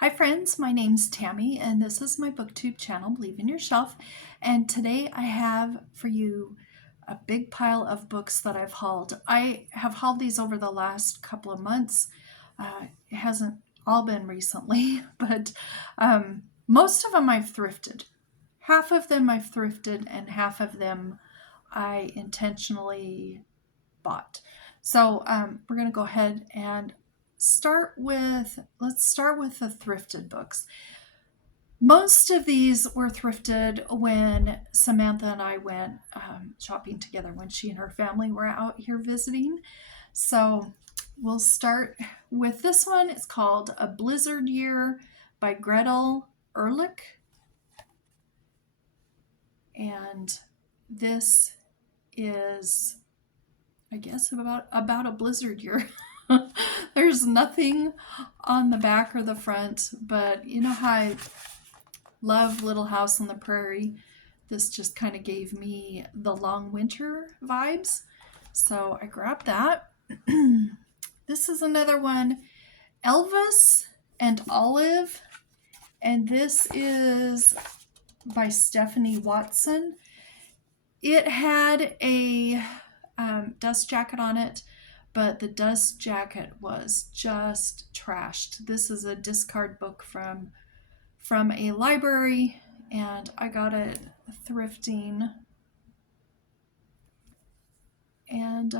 Hi friends, my name's Tammy and this is my booktube channel, Believe in Your Shelf. And today I have for you a big pile of books that I've hauled. I have hauled these over the last couple of months. It hasn't all been recently, but most of them I've thrifted. Half of them I've thrifted and half of them I intentionally bought. So we're going to go ahead and let's start with the thrifted books. Most of these were thrifted when Samantha and I went shopping together when she and her family were out here visiting. So we'll start with this one. It's called A Blizzard Year by Gretel, Ehrlich. And this is, I guess, about a blizzard year. There's nothing on the back or the front, but you know how I love Little House on the Prairie? This just kind of gave me the long winter vibes, so I grabbed that. This is another one, Elvis and Olive, and this is by Stephanie Watson. It had a dust jacket on it, but the dust jacket was just trashed. This is a discard book from a library, and I got it thrifting. And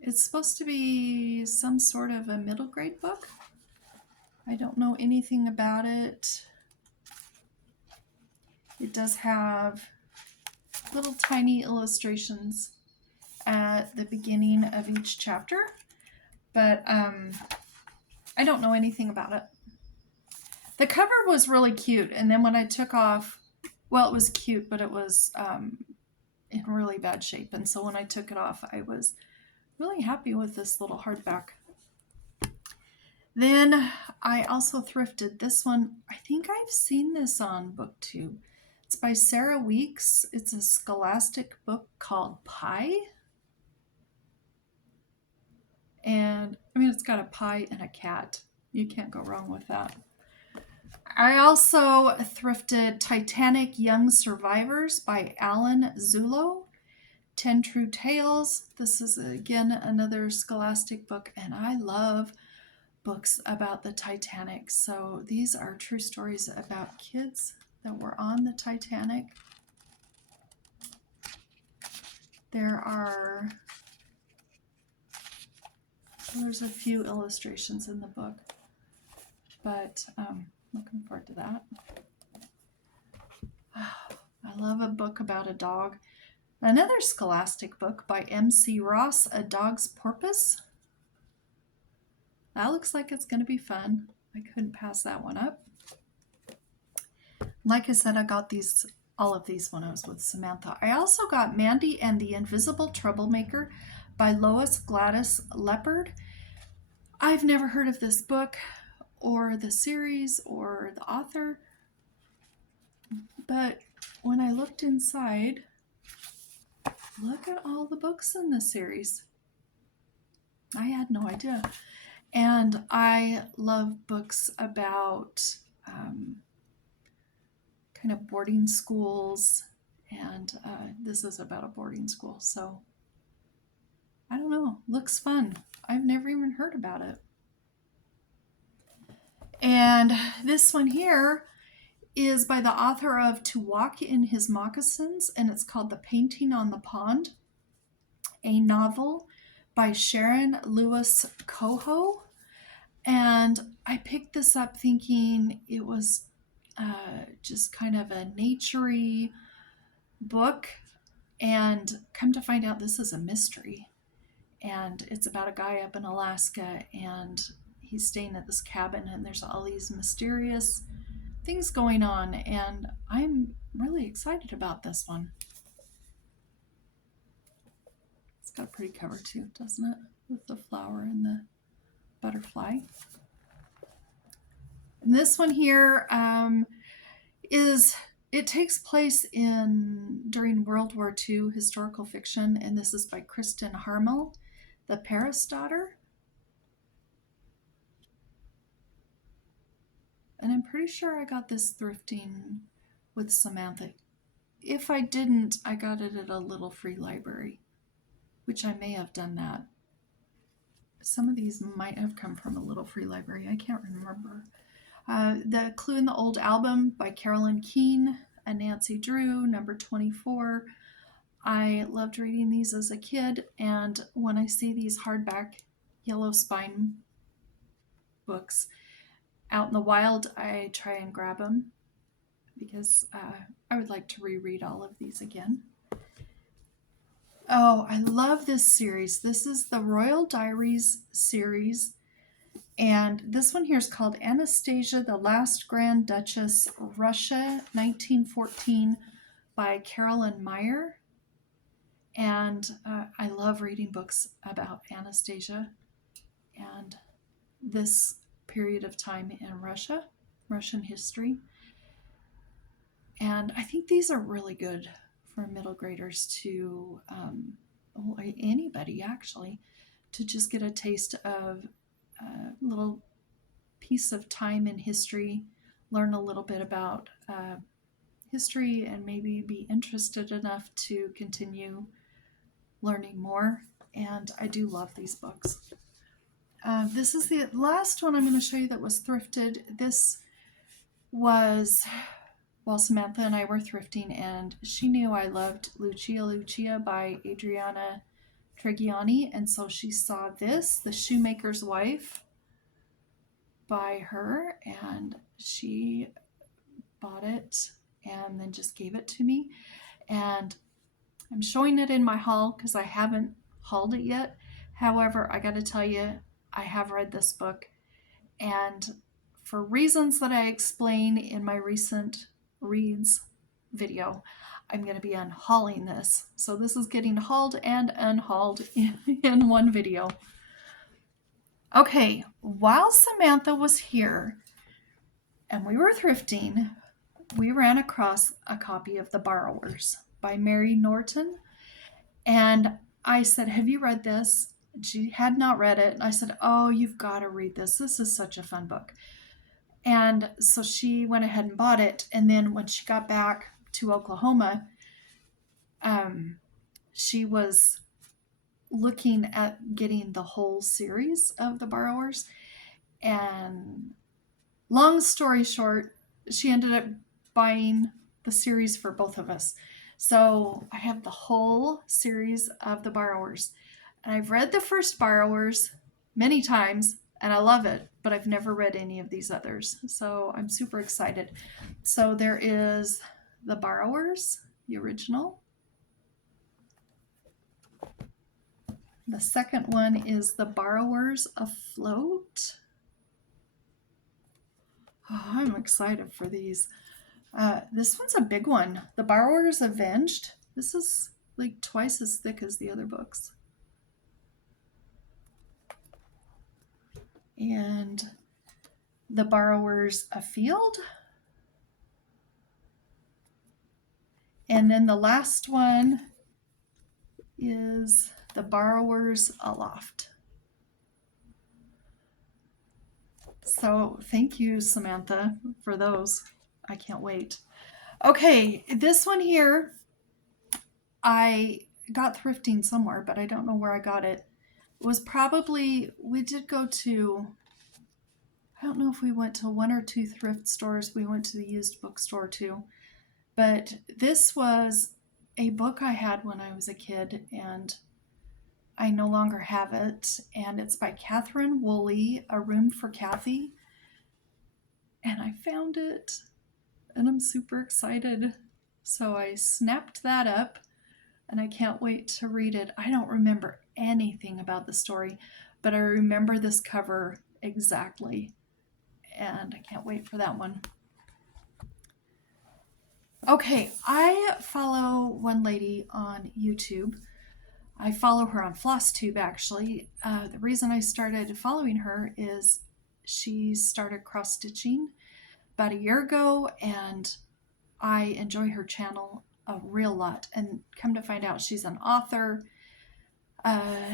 it's supposed to be some sort of a middle grade book. I don't know anything about it. It does have little tiny illustrations at the beginning of each chapter, but I don't know anything about it. The cover was really cute, and then when I took off, well, it was cute, but it was in really bad shape, and so when I took it off, I was really happy with this little hardback. Then I also thrifted this one. I think I've seen this on BookTube. It's by Sarah Weeks. It's a scholastic book called Pie. And I mean, it's got a pie and a cat. You can't go wrong with that. I also thrifted Titanic Young Survivors by Allan, Zullo. 10 True Tales. This is again another scholastic book, and I love books about the Titanic. So these are true stories about kids that were on the Titanic. There's a few illustrations in the book, but looking forward to that. I love a book about a dog. Another scholastic book by M.C. Ross, A Dog's Porpoise. That looks like it's going to be fun. I couldn't pass that one up. Like I said, I got all of these when I was with Samantha. I also got Mandie and the Invisible Troublemaker by Lois Gladys Leopard. I've never heard of this book or the series or the author, but when I looked inside, look at all the books in this series. I had no idea. And I love books about kind of boarding schools, and this is about a boarding school, so I don't know, looks fun. I've never even heard about it. And this one here is by the author of To Walk in His Moccasins, and it's called The Painting on the Pond, a novel by Sharon Lewis Koho. And I picked this up thinking it was just kind of a naturey book, and come to find out this is a mystery. And it's about a guy up in Alaska, and he's staying at this cabin, and there's all these mysterious things going on, and I'm really excited about this one. It's got a pretty cover too, doesn't it? With the flower and the butterfly. And this one here it takes place during World War II, historical fiction, and this is by Kristin Harmel, The Paris Daughter. And I'm pretty sure I got this thrifting with Samantha. If I didn't, I got it at a little free library, which I may have done that. Some of these might have come from a little free library. I can't remember. The Clue in the Old Album by Carolyn Keene and Nancy Drew, number 24. I loved reading these as a kid, and when I see these hardback yellow spine books out in the wild, I try and grab them because I would like to reread all of these again. Oh, I love this series. This is the Royal Diaries series, and this one here is called Anastasia, the Last Grand Duchess, Russia, 1914, by Carolyn Meyer. And I love reading books about Anastasia and this period of time in Russia, Russian history. And I think these are really good for middle graders to, anybody actually, to just get a taste of a little piece of time in history, learn a little bit about history, and maybe be interested enough to continue learning more. And I do love these books. This is the last one I'm going to show you that was thrifted. This was while Samantha and I were thrifting, and she knew I loved Lucia by Adriana Trigiani, and so she saw this, The Shoemaker's Wife, by her, and she bought it and then just gave it to me. And I'm showing it in my haul because I haven't hauled it yet. However, I got to tell you, I have read this book, and for reasons that I explain in my recent reads video, I'm going to be unhauling this. So this is getting hauled and unhauled in one video. Okay, while Samantha was here and we were thrifting, we ran across a copy of The Borrowers by Mary Norton. And I said, have you read this? She had not read it. And I said, oh, you've got to read this. This is such a fun book. And so she went ahead and bought it. And then when she got back to Oklahoma, she was looking at getting the whole series of The Borrowers. And long story short, she ended up buying the series for both of us. So I have the whole series of The Borrowers. And I've read the first Borrowers many times, and I love it, but I've never read any of these others. So I'm super excited. So there is The Borrowers, the original. The second one is The Borrowers Afloat. Oh, I'm excited for these. This one's a big one. The Borrowers Avenged. This is like twice as thick as the other books. And The Borrowers Afield. And then the last one is The Borrowers Aloft. So thank you, Samantha, for those. I can't wait. Okay, this one here, I got thrifting somewhere, but I don't know where I got it. It was probably, we did go to, I don't know if we went to one or two thrift stores. We went to the used bookstore too. But this was a book I had when I was a kid, and I no longer have it. And it's by Catherine Wooley, A Room for Cathy. And I found it, and I'm super excited. So I snapped that up, and I can't wait to read it. I don't remember anything about the story, but I remember this cover exactly, and I can't wait for that one. Okay, I follow one lady on YouTube. I follow her on FlossTube, actually. The reason I started following her is she started cross-stitching about a year ago, and I enjoy her channel a real lot. And come to find out, she's an author.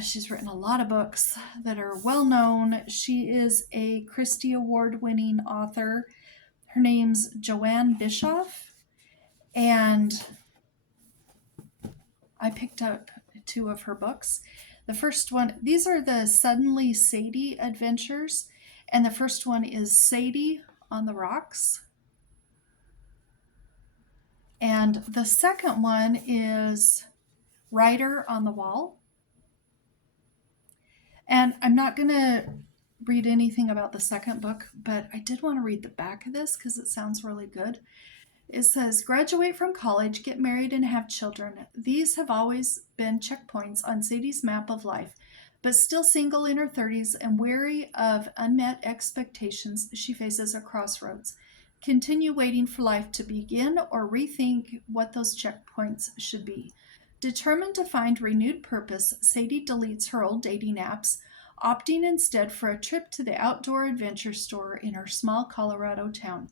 She's written a lot of books that are well known. She is a Christie Award winning author. Her name's Joanne Bischof, and I picked up 2 of her books. The first one, these are the Suddenly Sadie adventures, and the first one is Sadie on the Rocks. And the second one is Writer on the Wall. And I'm not going to read anything about the second book, but I did want to read the back of this because it sounds really good. It says, graduate from college, get married, and have children. These have always been checkpoints on Sadie's map of life, but still single in her 30s and weary of unmet expectations, she faces a crossroads. Continue waiting for life to begin or rethink what those checkpoints should be. Determined to find renewed purpose, Sadie deletes her old dating apps, opting instead for a trip to the outdoor adventure store in her small Colorado town.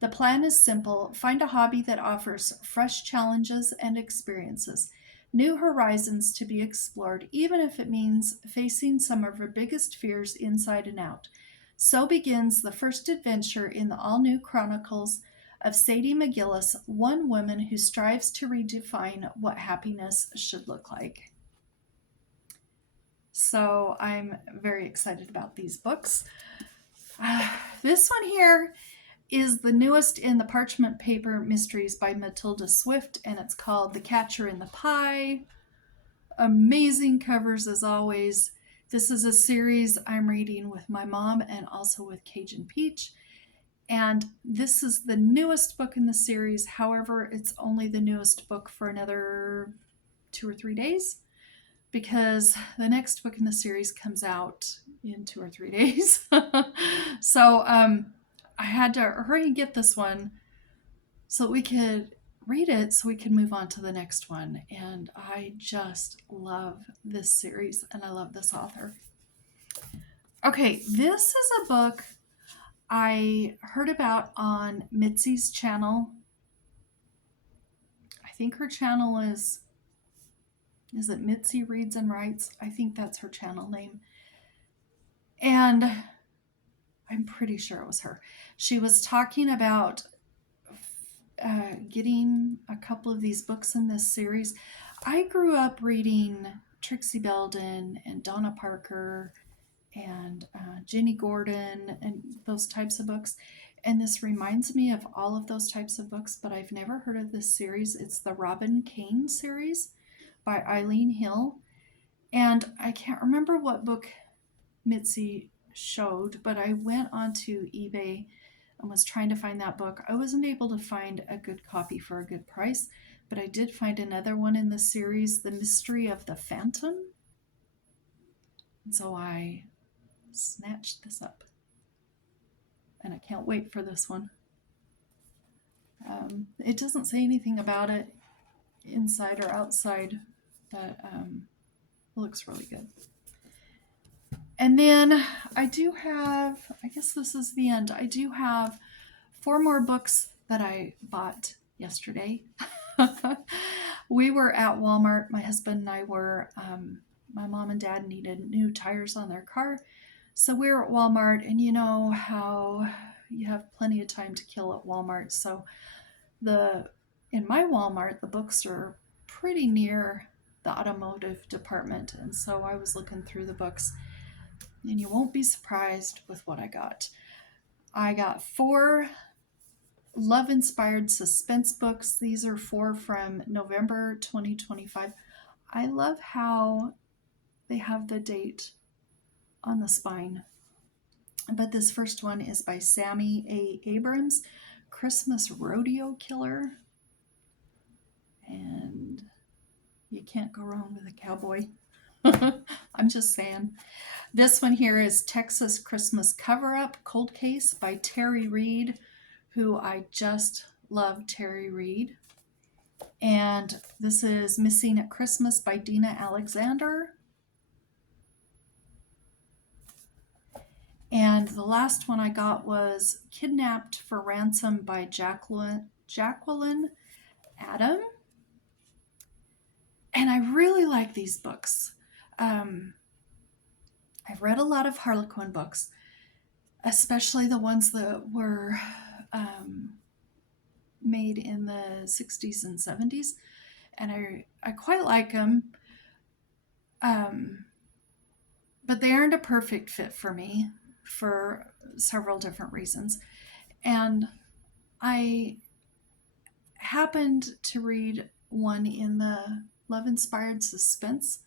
The plan is simple: find a hobby that offers fresh challenges and experiences, new horizons to be explored, even if it means facing some of her biggest fears inside and out. So begins the first adventure in the all-new chronicles of Sadie McGillis, one woman who strives to redefine what happiness should look like. So I'm very excited about these books. This one here is the newest in the Parchment Paper Mysteries by Matilda Swift, and it's called The Catcher in the Pie. Amazing covers as always. This is a series I'm reading with my mom and also with Cajun Peach. And this is the newest book in the series. However, it's only the newest book for another 2 or 3 days because the next book in the series comes out in 2 or 3 days. So I had to hurry and get this one so that we could read it so we can move on to the next one. And I just love this series and I love this author. Okay, this is a book I heard about on Mitzi's channel. I think her channel is it Mitzi Reads and Writes? I think that's her channel name. And I'm pretty sure it was her. She was talking about getting a couple of these books in this series. I grew up reading Trixie Belden and Donna Parker and Jenny Gordon and those types of books. And this reminds me of all of those types of books, but I've never heard of this series. It's the Robin Kane series by Eileen Hill. And I can't remember what book Mitzi showed, but I went onto eBay and was trying to find that book. I wasn't able to find a good copy for a good price, but I did find another one in the series, The Mystery of the Phantom. And so I snatched this up. And I can't wait for this one. It doesn't say anything about it inside or outside, but it looks really good. And then I do have, I guess this is the end. I do have 4 more books that I bought yesterday. We were at Walmart. My husband and I were, my mom and dad needed new tires on their car. So we were at Walmart, and you know how you have plenty of time to kill at Walmart. So in my Walmart, the books are pretty near the automotive department. And so I was looking through the books, and you won't be surprised with what I got. I got 4 love-inspired suspense books. These are 4 from November 2025. I love how they have the date on the spine. But this first one is by Sami A. Abrams, Christmas Rodeo Killer. And you can't go wrong with a cowboy. I'm just saying. This one here is Texas Christmas Cover-Up Cold Case by Terri Reed, who I just love Terri Reed. And this is Missing at Christmas by Deena Alexander. And the last one I got was Kidnapped for Ransom by Jacqueline Adam. And I really like these books. I've read a lot of Harlequin books, especially the ones that were made in the 60s and 70s, and I quite like them. But they aren't a perfect fit for me for several different reasons. And I happened to read one in the love-inspired suspense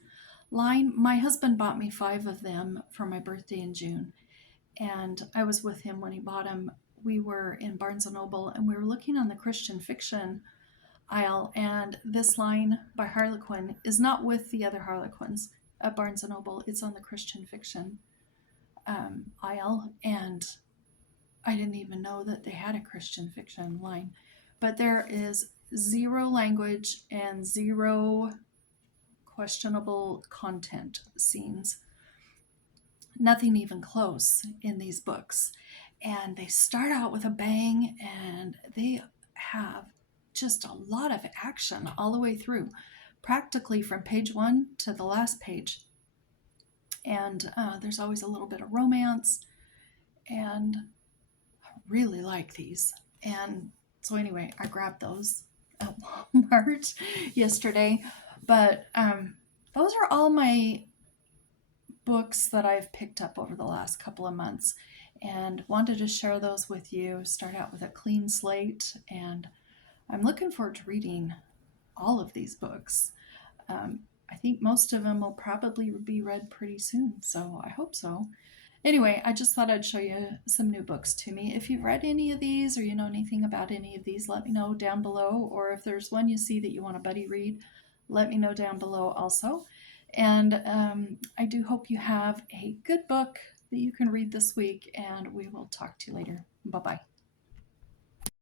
line. My husband bought me 5 of them for my birthday in June, and I was with him when he bought them. We were in Barnes & Noble, and we were looking on the Christian fiction aisle, and this line by Harlequin is not with the other Harlequins at Barnes & Noble. It's on the Christian fiction aisle, and I didn't even know that they had a Christian fiction line. But there is 0 language and 0 questionable content scenes. Nothing even close in these books. And they start out with a bang, and they have just a lot of action all the way through, practically from page 1 to the last page. And there's always a little bit of romance, and I really like these. And so anyway, I grabbed those at Walmart yesterday. But those are all my books that I've picked up over the last couple of months, and wanted to share those with you. Start out with a clean slate, and I'm looking forward to reading all of these books. I think most of them will probably be read pretty soon, so I hope so. Anyway, I just thought I'd show you some new books to me. If you've read any of these, or you know anything about any of these, let me know down below. Or if there's one you see that you want a buddy read, let me know down below also. And I do hope you have a good book that you can read this week, and we will talk to you later. Bye-bye.